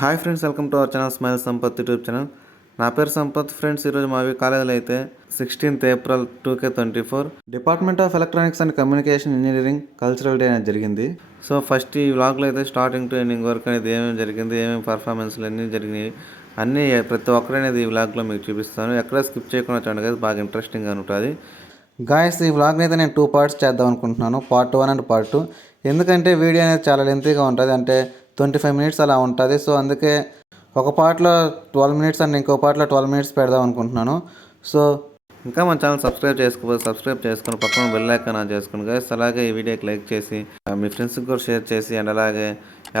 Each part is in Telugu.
Hi friends, welcome to our channel smile Sampath YouTube channel. నా పేరు సంపత్. ఫ్రెండ్స్, ఈరోజు మావి కాలేజీలో అయితే 16th April 2024 department of electronics and communication engineering cultural day అనేది జరిగింది. సో ఫస్ట్ ఈ వ్లాగ్లో అయితే స్టార్టింగ్ టు ఎండింగ్ వరకు అనేది ఏమేమి జరిగింది, ఏమేమి పర్ఫార్మెన్స్లు అన్నీ జరిగినాయి అన్నీ ప్రతి ఒక్కరు అనేది ఈ వ్లాగ్లో మీకు చూపిస్తాను. ఎక్కడ స్కిప్ చేయకుండా చూడండి కదా, బాగా ఇంట్రెస్టింగ్గా ఉంటుంది. గాయస్, ఈ వ్లాగ్ని అయితే నేను 2 parts చేద్దాం అనుకుంటున్నాను, Part 1 అండ్ Part 2. ఎందుకంటే వీడియో అనేది చాలా లెంతీగా ఉంటుంది, అంటే 25 minutes అలా ఉంటుంది. సో అందుకే ఒక పార్ట్లో 12 minutes అండ్ ఇంకో పార్ట్లో 12 minutes పెడదాం అనుకుంటున్నాను. సో ఇంకా మన ఛానల్ సబ్స్క్రైబ్ చేసుకోవచ్చు, సబ్స్క్రైబ్ చేసుకుని పక్కన బెల్ ఐకాన్ ఆన్ చేసుకుని గైస్. అలాగే ఈ వీడియోకి లైక్ చేసి మీ ఫ్రెండ్స్కి కూడా షేర్ చేసి, అండ్ అలాగే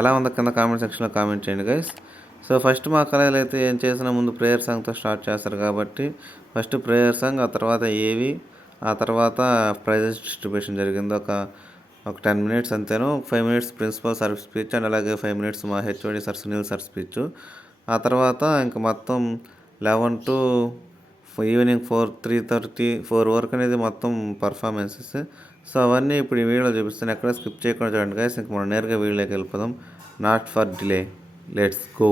ఎలా ఉందో కింద కామెంట్ సెక్షన్లో కామెంట్ చేయండి గైస్. సో ఫస్ట్ మా కాలేజీలో అయితే ఏం చేసినా ముందు ప్రేయర్ సాంగ్తో స్టార్ట్ చేస్తారు కాబట్టి ఫస్ట్ ప్రేయర్ సాంగ్, ఆ తర్వాత ఏవి, ఆ తర్వాత ప్రైజెస్ డిస్ట్రిబ్యూషన్ జరిగింది. ఒక 10 minutes అంతేను. 5 minutes principal sir speech, and అలాగే 5 minutes మా HOD sir Sunil sir speech. ఆ తర్వాత ఇంకా మొత్తం 11 to ఈవినింగ్ 3:30, 4 వరకు అనేది మొత్తం పర్ఫార్మెన్సెస్. సో అవన్నీ ఇప్పుడు ఈ వీడియోలో చూపిస్తాను, ఎక్కడ స్కిప్ చేయకుండా చూడండి గైస్. ఇంక మనం నేరుగా వీడియోకి వెళ్ళిపోదాం. Not for delay, let's go.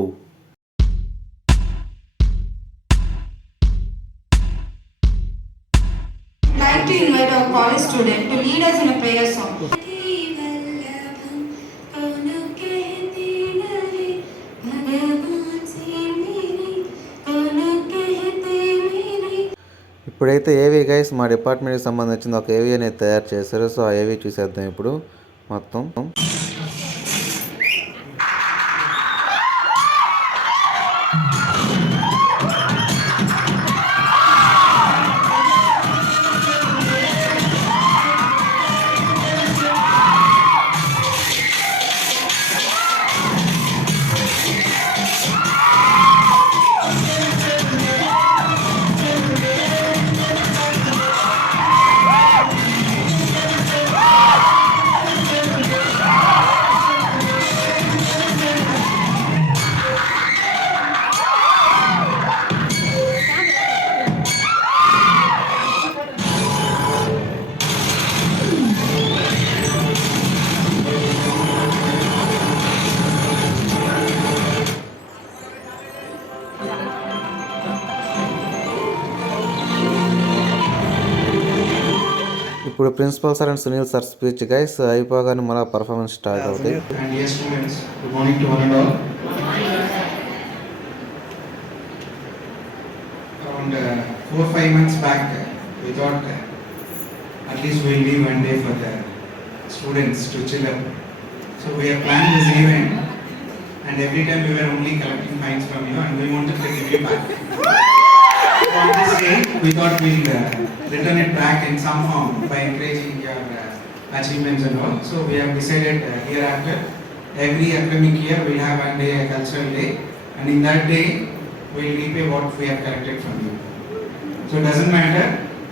To invite our college student to lead us in a prayer song. ఇప్పుడైతే ఏవి గైస్ మా డిపార్ట్మెంట్కి సంబంధించిన ఒక ఏవి అనేది తయారు చేశారు. సో ఆ ఏవి చూసేద్దాం ఇప్పుడు మొత్తం. ఇప్పుడు principal sir and Sunil sir speech guys అయిపోగానే మళ్ళీ పర్ఫార్మెన్స్ స్టార్ట్ అవుతాయి. And yes, students, good morning to one and all. Around 4-5 months back, we thought at least we'll leave one day for the students to chill up. So we have planned this event, and every time we were only collecting fines from you, and we wanted to give you back. So on this day, we thought we'll return it back in some form by encouraging your achievements and all. So we have decided hereafter, every academic year we'll have one day, a cultural day, and in that day we'll repay what we have collected from you. So it doesn't matter,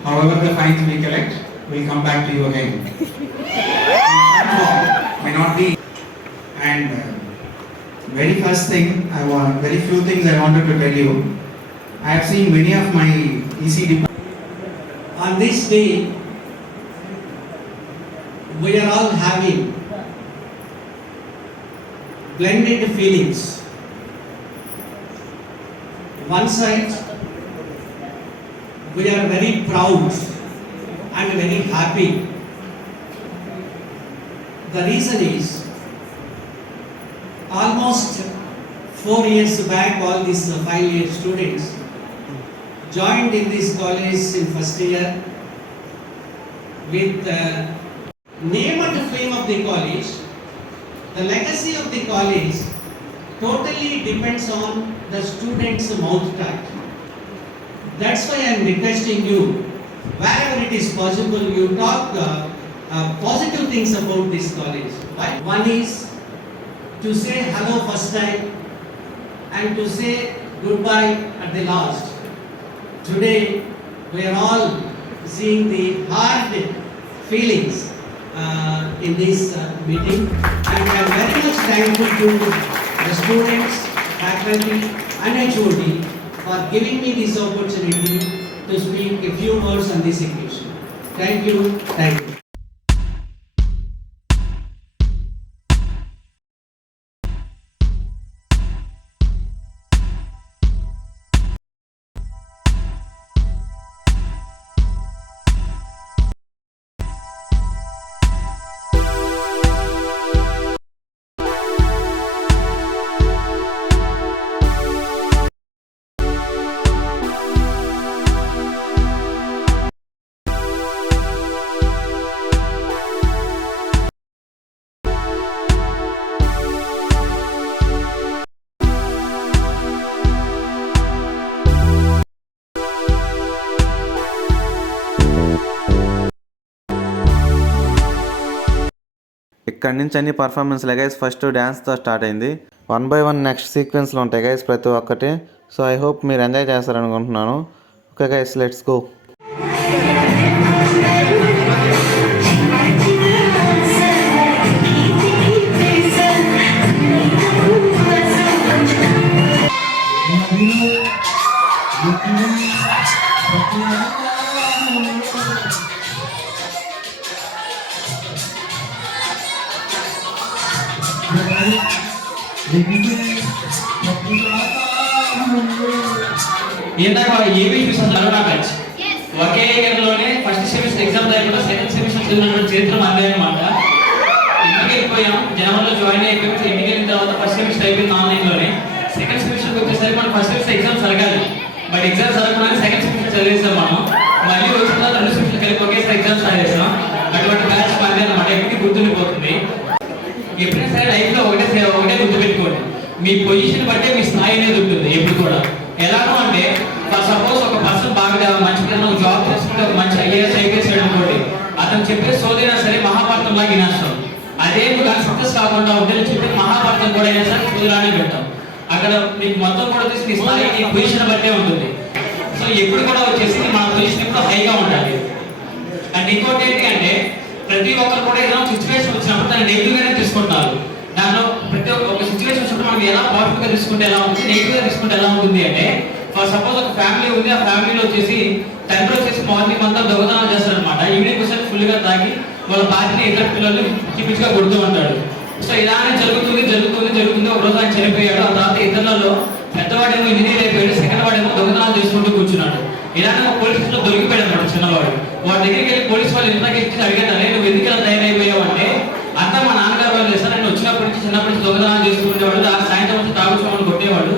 however the fines we collect, we'll come back to you again. In some form, may not be. And very first thing, very few things I wanted to tell you. I have seen many of my EC departments. On this day, we are all having blended feelings. One side, we are very proud and very happy. The reason is, almost 4 years back, all these final year students joined in this college in first year with the name and fame of the college. The legacy of the college totally depends on the students' mouth tag. That's why I am requesting you, wherever it is possible, you talk positive things about this college. Right? One is to say hello first time and to say goodbye at the last. Today, we are all seeing the hard feelings in this meeting, and I am very much thankful to the students, faculty and HOD for giving me this opportunity to speak a few words on this occasion. Thank you. Thank you. ఇక్కడి నుంచి అన్ని పర్ఫార్మెన్స్లే గైస్. ఫస్ట్ డ్యాన్స్తో స్టార్ట్ అయింది. 1 by 1 నెక్స్ట్ సీక్వెన్స్లో ఉంటాయి గైస్ ప్రతి ఒక్కటి. సో ఐ హోప్ మీరు ఎంజాయ్ చేస్తారనుకుంటున్నాను. Okay guys, let's go. ఇందాక ఏబీ చూసాం కరోనా బ్యాచ్. ఒకే ఇయర్లోనే ఫస్ట్ సెమిస్టర్ ఎగ్జామ్ అయిపోయిన సెకండ్ సెమిస్టర్ చదివినటువంటి చరిత్ర మాదే అనమాట. ఇంటికి వెళ్ళిపోయాం, జనవరిలో జాయిన్ అయిపోయాం. ఇంటికి వెళ్ళిన తర్వాత ఫస్ట్ సెమిస్టర్ అయిపోయింది ఆన్లైన్లోనే. సెకండ్ సెమిస్టర్కి వచ్చేసరికి మనం ఫస్ట్ సెమిస్టర్ ఎగ్జామ్ జరగాలి. బట్ ఎగ్జామ్ జరగకుండా సెకండ్ సెమిస్టర్ చదివేసాం మనం. మళ్ళీ వచ్చిన తర్వాత 2 సెమిస్టర్ కలిపి ఒకేసారి ఎగ్జామ్స్ రాసేసాం. అటువంటి బ్యాచ్ మాదే అనమాట. ఎప్పటికీ గుర్తుండిపోతుంది. ఎప్పుడైనా సరే లైఫ్లో ఒకటే గుర్తుపెట్టుకోండి, మీ పొజిషన్ బట్టే మీ స్థాయి అనేది ఉంటుంది ఎప్పుడు కూడా. ఎలానో అంటే ఫర్ సపోజ్ ఒక పర్సన్ బాగా మంచి జాబ్ చేసుకుంటే ఒక మంచి ఐఏఎస్ ఐపీఎస్ అనుకోండి, అతను చెప్పే సోదైనా సరే మహాభారతం లాగా వినేస్తాం. అదే కానీ సక్సెస్ కాకుండా ఉంటే చెప్పే మహాభారతం కూడా అయినా సరే సోదరానే పెట్టాం. అక్కడ మీకు మొత్తం కూడా వచ్చేసి మీ స్థాయి మీ పొజిషన్ బట్టే ఉంటుంది. సో ఎప్పుడు కూడా వచ్చేసి మన పొజిషన్ ఎప్పుడు హైగా ఉండాలి. అండ్ ఇంకోటి ఏంటి అంటే ప్రతి ఒక్కరు కూడా ఏదైనా సిచ్యువేషన్ వచ్చినప్పుడు దాన్ని నెగిటివ్గానే తీసుకుంటారు. దానిలో ప్రతి ఒక్క సిచ్యువేషన్ వచ్చినప్పుడు మనం ఎలా పాజిటివ్గా తీసుకుంటే ఎలా ఉంటుంది, నెగిటివ్గా తీసుకుంటే ఎలా ఉంటుంది అంటే ఫర్ సపోజ్ ఒక ఫ్యామిలీ ఉంది. ఆ ఫ్యామిలీలో వచ్చేసి తండ్రి వచ్చేసి మార్నింగ్ అంతా దొంగతనాలు చేస్తారనమాట. ఈవినింగ్ వచ్చేసి ఫుల్గా తాగి వాళ్ళ భార్యని ఇతర పిల్లల్ని పిచ్చిగా కొడుతూ ఉంటాడు. సో ఇలానే జరుగుతుంది. ఒక రోజు ఆయన చనిపోయాడు. ఆ తర్వాత ఇతరులలో పెద్దవాడేమో ఇంజనీర్ అయిపోయాడు, సెకండ్ వాడేమో దొంగతనాలు చేసుకుంటూ కూర్చున్నాడు. ఇలానే ఒక పోలీస్ స్టేషన్లో దొరికిపోయాడు అనమాట చిన్నవాడు. వాడి దగ్గరికి వెళ్ళి పోలీస్ వాళ్ళు ఇంతకి అడిగారు, నువ్వు ఎందుకు ఇలా తయారైపోయావు అంటే అంతా మా నాన్నగారు వాళ్ళు చేస్తారు. ఆయన వచ్చినప్పటి నుంచి చిన్నప్పటి నుంచి దొంగతనాలు చేసుకుంటేవాడు. ఆ సాయంత్రం వచ్చి తాగుచ్చుకోమని కొట్టేవాడు.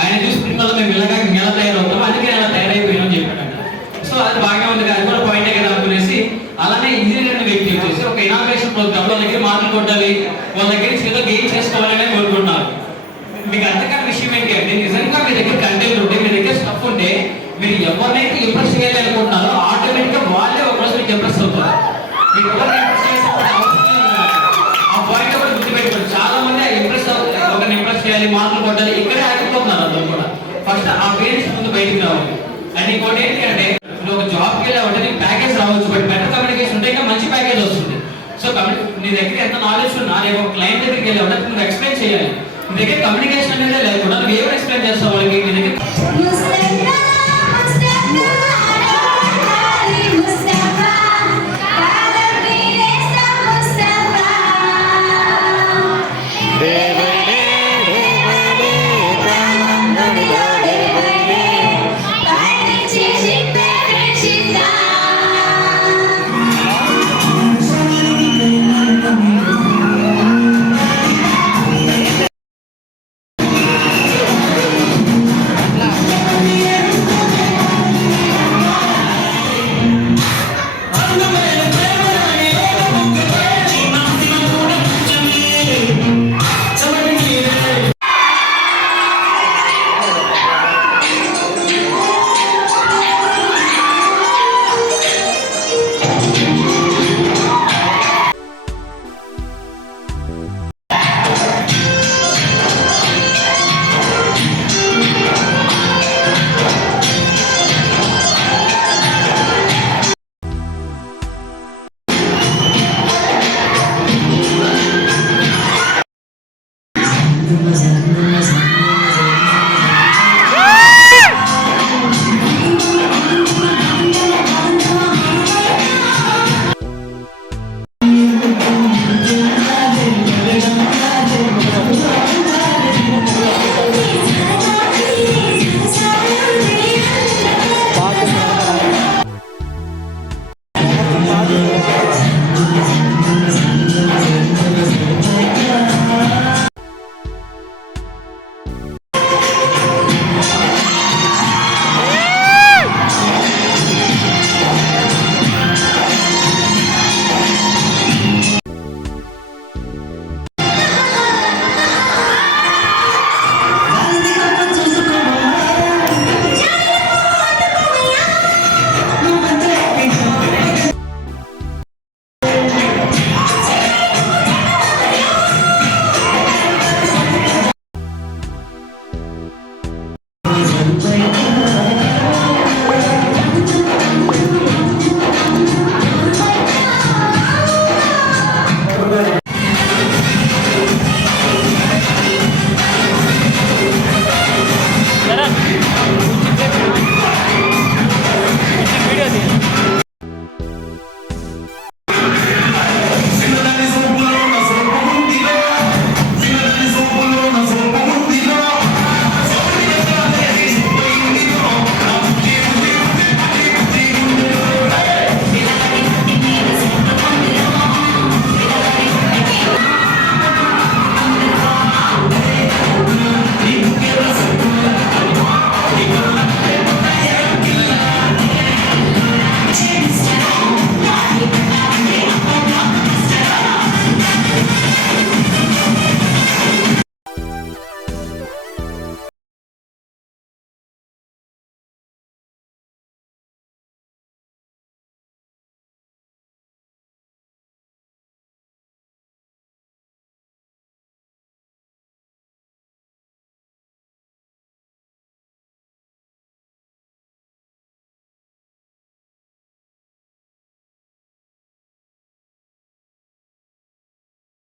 ఆయన చూసుకున్న వల్ల మేము ఎలా తయారవుతాం, అందుకే ఎలా తయారైపోయాం అని చెప్పాడు. సో అది బాగా ఉంది కదా, అది కూడా పాయింటే కదా అనుకునేసి అలానే ఇంజనీరింగ్ వ్యక్తి వచ్చేసి ఒక ఇనాగ్రేషన్ ప్రోగ్రామ్ వాళ్ళ దగ్గర మాటలు కొట్టాలి, వాళ్ళ దగ్గర ఏదో గెయిన్ చేసుకోవాలని కోరుకుంటున్నారు. మీకు అంతకన్నా విషయం ఏంటి అంటే నిజంగా మీ దగ్గర కంటెంట్ ఉంటే, మీ దగ్గర స్టఫ్ ఉంటే మీరు ఎవరినైతే ఇంప్రెస్ చేయాలి అనుకుంటున్నారో ఆటోమేటిక్గా వాళ్ళే ఒక రోజు మీకు ఇంప్రెస్ అవుతారు. మీకు ఎవరిని ఇంప్రెస్ చేయాల్సిన ఆ పాయింట్ ఒకటి గుర్తుపెట్టుకోండి. చాలా మంది ఒకరిని ఇంప్రెస్ చేయాలి, మాటలు కొట్టాలి, ఇక్కడే ఆగిపోతున్నారు అందరూ కూడా. ఫస్ట్ ఆ పేరెంట్స్ ముందు బయటికి రావాలి. అండ్ ఇంకోటి ఏంటి అంటే నువ్వు ఒక జాబ్కి వెళ్ళావంటే నీకు ప్యాకేజ్ రావచ్చు, బట్ బెటర్ కమ్యూనికేషన్ ఉంటే ఇంకా మంచి ప్యాకేజ్ వస్తుంది. సో నీ దగ్గర ఎంత నాలెడ్జ్ ఉన్నా రేపు ఒక క్లయింట్ దగ్గరికి వెళ్ళావంటే నువ్వు ఎక్స్ప్లెయిన్ చేయాలి. నీ దగ్గర కమ్యూనికేషన్ అనేది లేకుండా నువ్వు ఏమైనా ఎక్స్ప్లెయిన్ చేస్తావు వాళ్ళకి. నీ దగ్గర